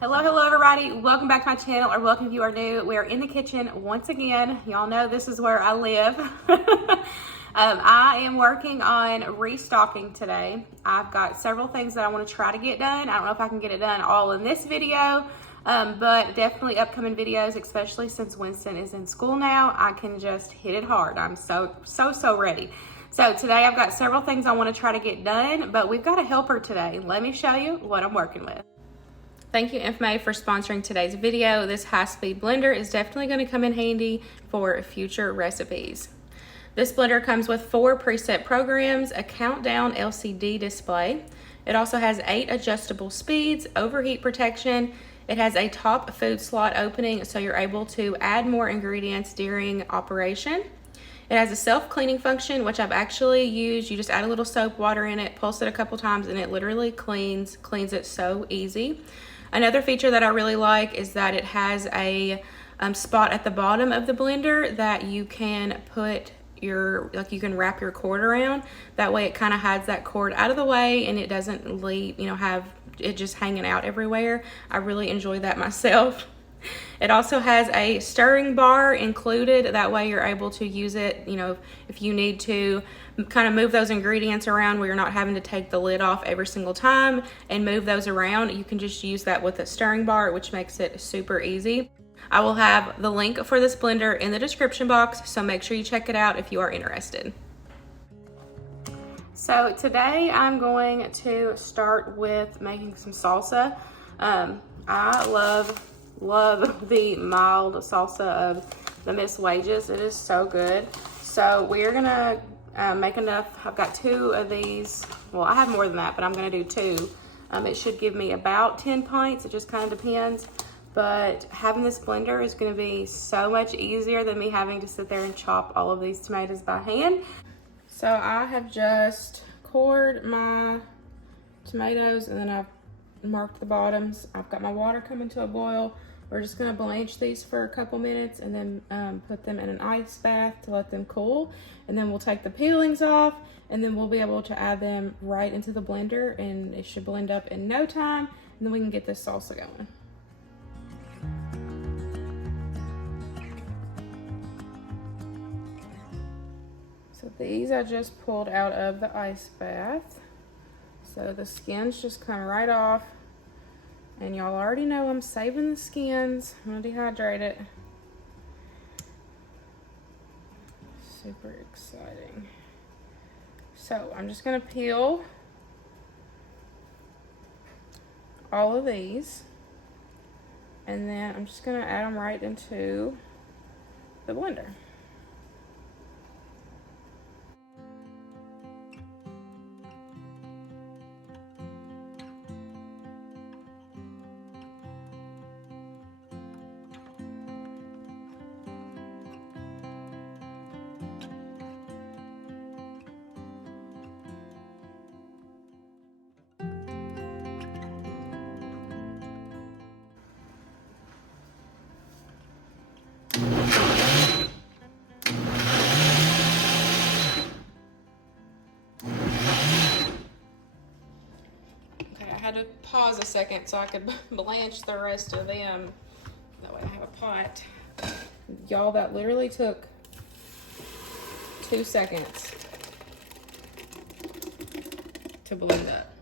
Hello everybody. Welcome back to my channel, or welcome if you are new. We are in the kitchen once again. Y'all know this is where I live. I am working on restocking today. I've got several things that I want to try to get done. I don't know if I can get it done all in this video, but definitely upcoming videos, especially since Winston is in school now. I can just hit it hard. I'm so ready. So today I've got several things I want to try to get done, but we've got a helper today. Let me show you what I'm working with. Thank you, InfMade, for sponsoring today's video. This high-speed blender is definitely going to come in handy for future recipes. This blender comes with 4 preset programs, a countdown LCD display. It also has 8 adjustable speeds, overheat protection. It has a top food slot opening, so you're able to add more ingredients during operation. It has a self-cleaning function, which I've actually used. You just add a little soap water in it, pulse it a couple times, and it literally cleans it so easy. Another feature that I really like is that it has a spot at the bottom of the blender that you can put you can wrap your cord around. That way it kind of hides that cord out of the way and it doesn't leave, have it just hanging out everywhere. I really enjoy that myself. It also has a stirring bar included. That way you're able to use it, if you need to kind of move those ingredients around where you're not having to take the lid off every single time and move those around. You can just use that with a stirring bar, which makes it super easy. I will have the link for this blender in the description box, so make sure you check it out if you are interested. So today I'm going to start with making some salsa. I love the mild salsa of the Miss Wages. It is so good. So we're gonna make enough. I've got 2 of these. Well, I have more than that, but I'm gonna do 2. It should give me about 10 pints. It just kind of depends. But having this blender is gonna be so much easier than me having to sit there and chop all of these tomatoes by hand. So I have just cored my tomatoes and then I've marked the bottoms. I've got my water coming to a boil. We're just gonna blanch these for a couple minutes and then put them in an ice bath to let them cool. And then we'll take the peelings off and then we'll be able to add them right into the blender and it should blend up in no time. And then we can get this salsa going. So these I just pulled out of the ice bath. So the skins just come right off. And y'all already know I'm saving the skins. I'm gonna dehydrate it. Super exciting. So I'm just gonna peel all of these. And then I'm just gonna add them right into the blender. I had to pause a second so I could blanch the rest of them. That way I have a pot. Y'all, that literally took 2 seconds to blend up.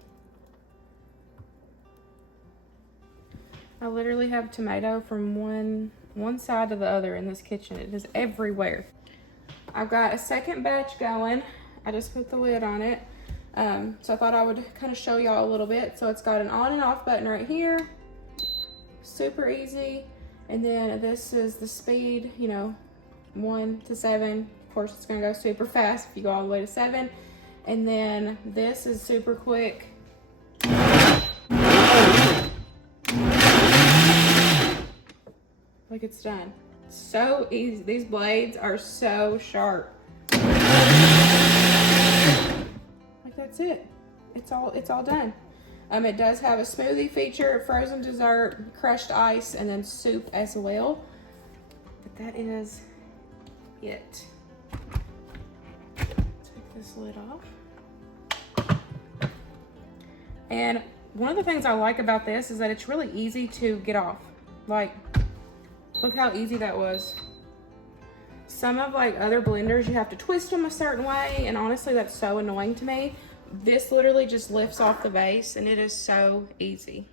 I literally have tomato from one side to the other in this kitchen. It is everywhere. I've got a second batch going. I just put the lid on it. So I thought I would kind of show y'all a little bit. So it's got an on and off button right here. Super easy. And then this is the speed, 1 to 7. Of course, it's gonna go super fast if you go all the way to 7. And then this is super quick. Like, it's done. So easy. These blades are so sharp. That's it. It's all done. It does have a smoothie feature, frozen dessert, crushed ice, and then soup as well. But that is it. Take this lid off. And one of the things I like about this is that it's really easy to get off. Like, look how easy that was. Some of like other blenders, you have to twist them a certain way, and honestly, that's so annoying to me. This literally just lifts off the base, and it is so easy.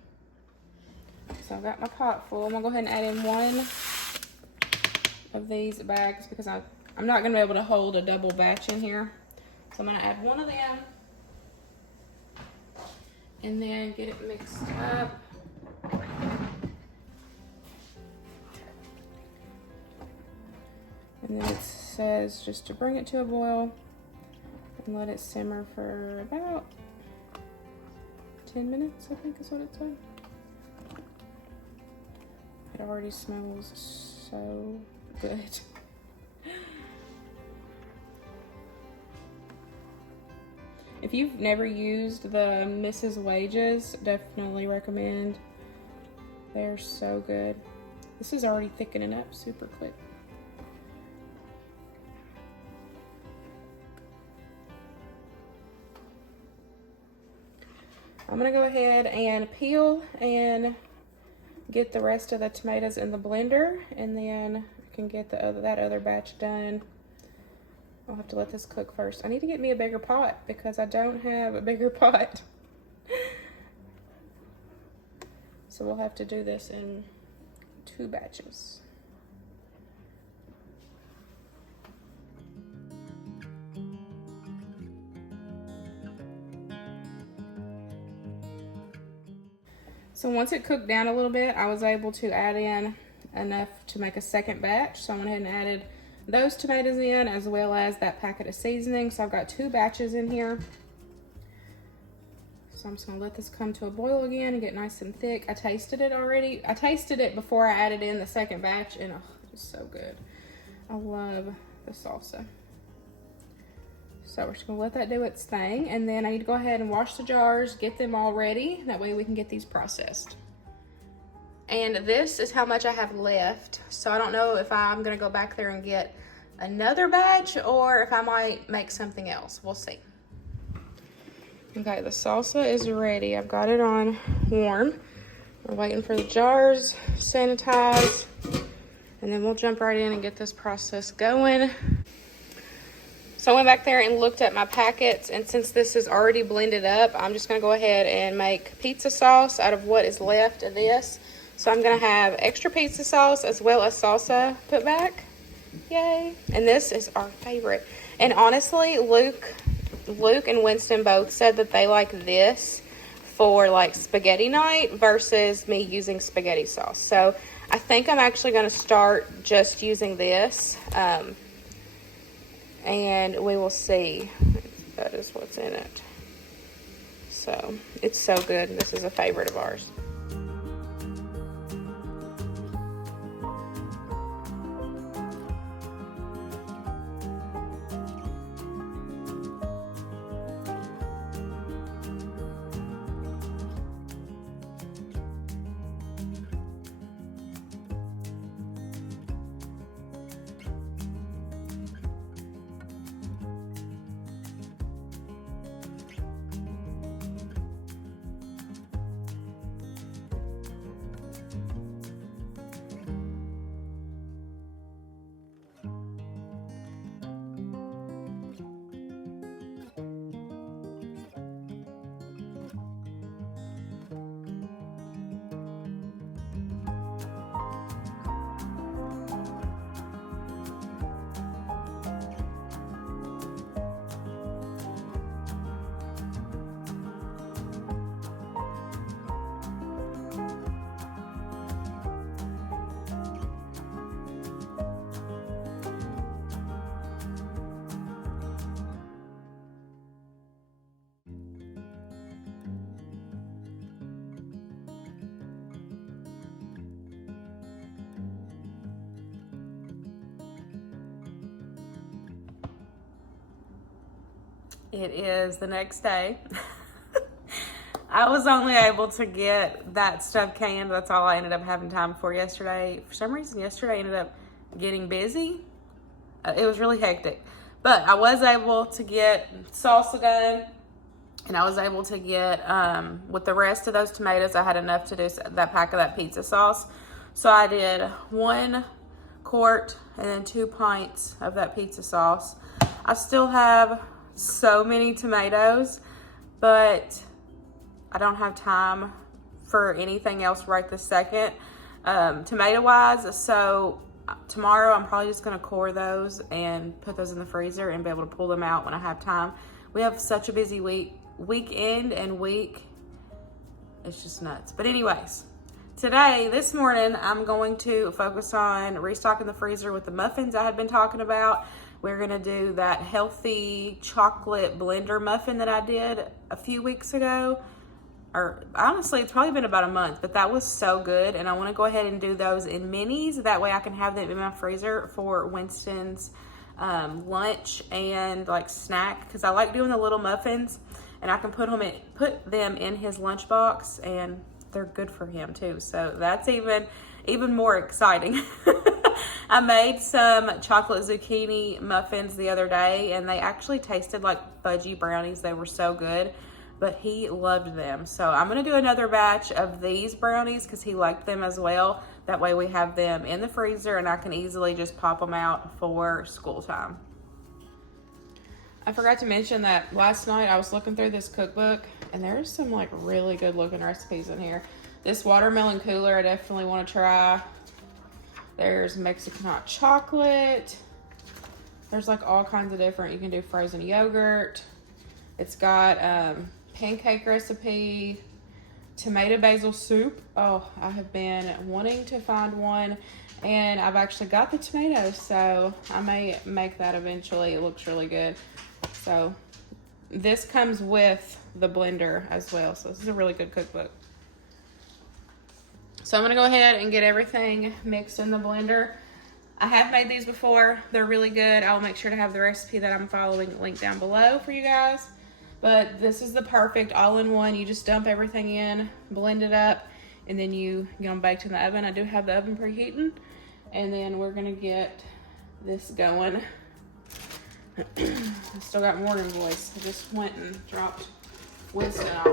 So I've got my pot full. I'm gonna go ahead and add in one of these bags because I'm not gonna be able to hold a double batch in here. So I'm gonna add one of them and then get it mixed up. And then it says just to bring it to a boil and let it simmer for about 10 minutes, I think is what it said. It already smells so good. If you've never used the Mrs. Wages, definitely recommend. They're so good. This is already thickening up super quick. I'm gonna go ahead and peel and get the rest of the tomatoes in the blender, and then I can get that other batch done. I'll have to let this cook first. I need to get me a bigger pot because I don't have a bigger pot. So we'll have to do this in 2 batches. So once it cooked down a little bit, I was able to add in enough to make a second batch. So I went ahead and added those tomatoes in, as well as that packet of seasoning. So I've got 2 batches in here. So I'm just gonna let this come to a boil again and get nice and thick. I tasted it already. I tasted it before I added in the second batch, and oh, it's so good. I love the salsa. So we're just gonna let that do its thing, and then I need to go ahead and wash the jars, get them all ready. That way we can get these processed. And this is how much I have left. So I don't know if I'm gonna go back there and get another batch or if I might make something else. We'll see. Okay, the salsa is ready. I've got it on warm. We're waiting for the jars sanitized, and then we'll jump right in and get this process going. So I went back there and looked at my packets, and since this is already blended up, I'm just gonna go ahead and make pizza sauce out of what is left of this. So I'm gonna have extra pizza sauce as well as salsa put back. Yay. And this is our favorite. And honestly, Luke and Winston both said that they like this for like spaghetti night versus me using spaghetti sauce. So I think I'm actually gonna start just using this. And we will see. That is what's in it. So it's so good. This is a favorite of ours. It is the next day. I was only able to get that stuff canned. That's all I ended up having time for yesterday. For some reason, yesterday ended up getting busy. It was really hectic. But I was able to get salsa done. And I was able to get, with the rest of those tomatoes, I had enough to do that pack of that pizza sauce. So I did 1 quart and then 2 pints of that pizza sauce. I still have so many tomatoes, but I don't have time for anything else right this second, tomato wise. So tomorrow I'm probably just gonna core those and put those in the freezer and be able to pull them out when I have time. We have such a busy weekend and week. It's just nuts. But anyways, this morning, I'm going to focus on restocking the freezer with the muffins I had been talking about. We're gonna do that healthy chocolate blender muffin that I did a few weeks ago. Or honestly, it's probably been about a month, but that was so good. And I wanna go ahead and do those in minis. That way I can have them in my freezer for Winston's lunch and like snack. Cause I like doing the little muffins and I can put them in his lunchbox and they're good for him too. So that's even more exciting. I made some chocolate zucchini muffins the other day and they actually tasted like fudgy brownies. They were so good, but he loved them. So I'm gonna do another batch of these brownies because he liked them as well. That way we have them in the freezer and I can easily just pop them out for school time. I forgot to mention that last night I was looking through this cookbook and there's some like really good looking recipes in here. This watermelon cooler I definitely want to try. There's Mexican hot chocolate. There's like all kinds of different, you can do frozen yogurt. It's got pancake recipe, tomato basil soup. Oh, I have been wanting to find one and I've actually got the tomatoes, so I may make that eventually. It looks really good. So this comes with the blender as well. So this is a really good cookbook. So I'm gonna go ahead and get everything mixed in the blender. I have made these before. They're really good. I'll make sure to have the recipe that I'm following linked down below for you guys. But this is the perfect all-in-one. You just dump everything in, blend it up, and then you get them baked in the oven. I do have the oven preheating. And then we're gonna get this going. I still got morning voice. I just went and dropped Winston off.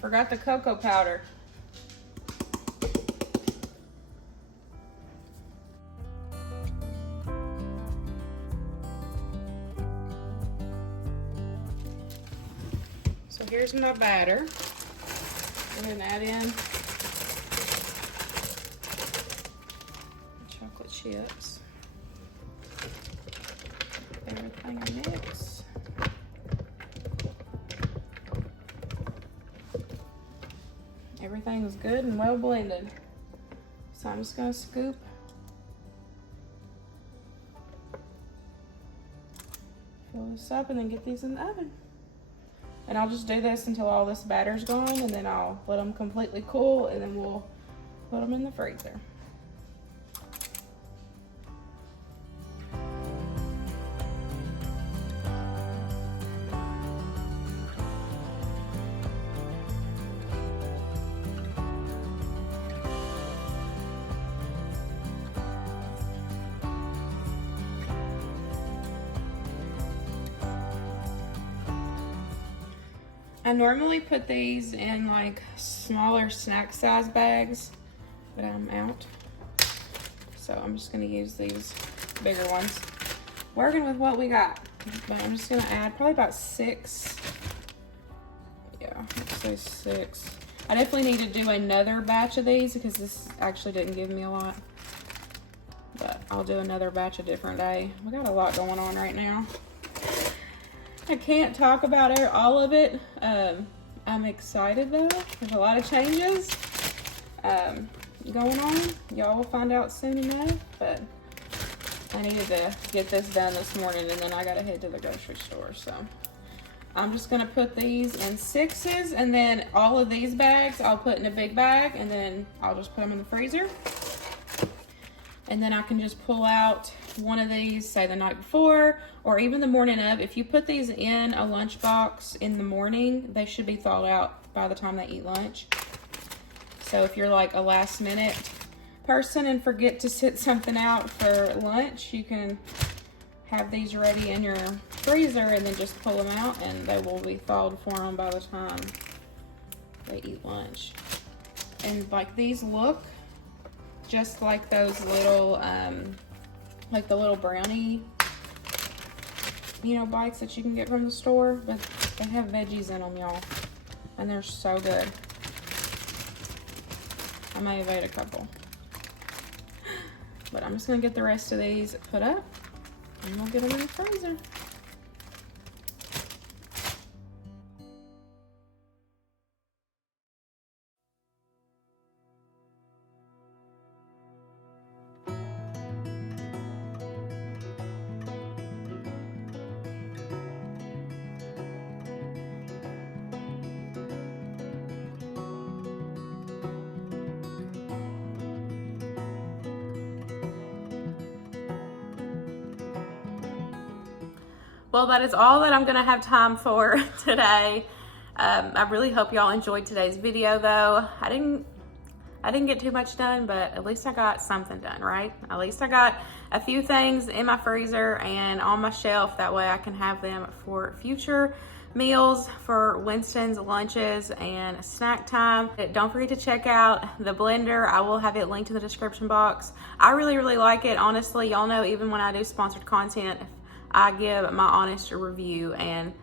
Forgot the cocoa powder. So here's my batter. Go ahead and add in chocolate chips. Everything I mix. Everything is good and well blended. So I'm just gonna scoop fill this up and then get these in the oven. And I'll just do this until all this batter's gone and then I'll let them completely cool and then we'll put them in the freezer. I normally put these in like smaller snack size bags, but I'm out. So I'm just gonna use these bigger ones. Working with what we got. But I'm just gonna add probably about 6. Yeah, let's say 6. I definitely need to do another batch of these because this actually didn't give me a lot. But I'll do another batch a different day. We got a lot going on right now. I can't talk about all of it. I'm excited though. There's a lot of changes going on. Y'all will find out soon enough, but I needed to get this done this morning and then I gotta head to the grocery store. So I'm just gonna put these in 6s, and then all of these bags I'll put in a big bag, and then I'll just put them in the freezer. And then I can just pull out one of these, say the night before, or even the morning of. If you put these in a lunchbox in the morning, they should be thawed out by the time they eat lunch. So if you're like a last minute person and forget to sit something out for lunch, you can have these ready in your freezer and then just pull them out and they will be thawed for them by the time they eat lunch. And like these look just like those little, like the little brownie, you know, bites that you can get from the store, but they have veggies in them, y'all, and they're so good. I may have ate a couple, but I'm just gonna get the rest of these put up and we'll get them in the freezer. Well, that is all that I'm gonna have time for today. I really hope y'all enjoyed today's video though. I didn't get too much done, but at least I got something done, right? At least I got a few things in my freezer and on my shelf. That way I can have them for future meals, for Winston's lunches and snack time. Don't forget to check out the blender. I will have it linked in the description box. I really like it. Honestly, y'all know even when I do sponsored content, I give my honest review and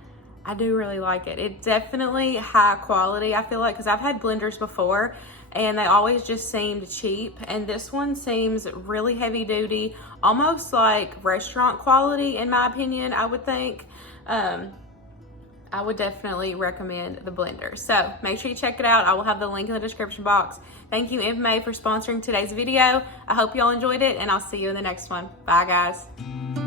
I do really like it. It's definitely high quality, I feel like, because I've had blenders before and they always just seemed cheap, and this one seems really heavy duty, almost like restaurant quality in my opinion, I would think. I would definitely recommend the blender. So make sure you check it out. I will have the link in the description box. Thank you, iMovie, for sponsoring today's video. I hope y'all enjoyed it and I'll see you in the next one. Bye guys.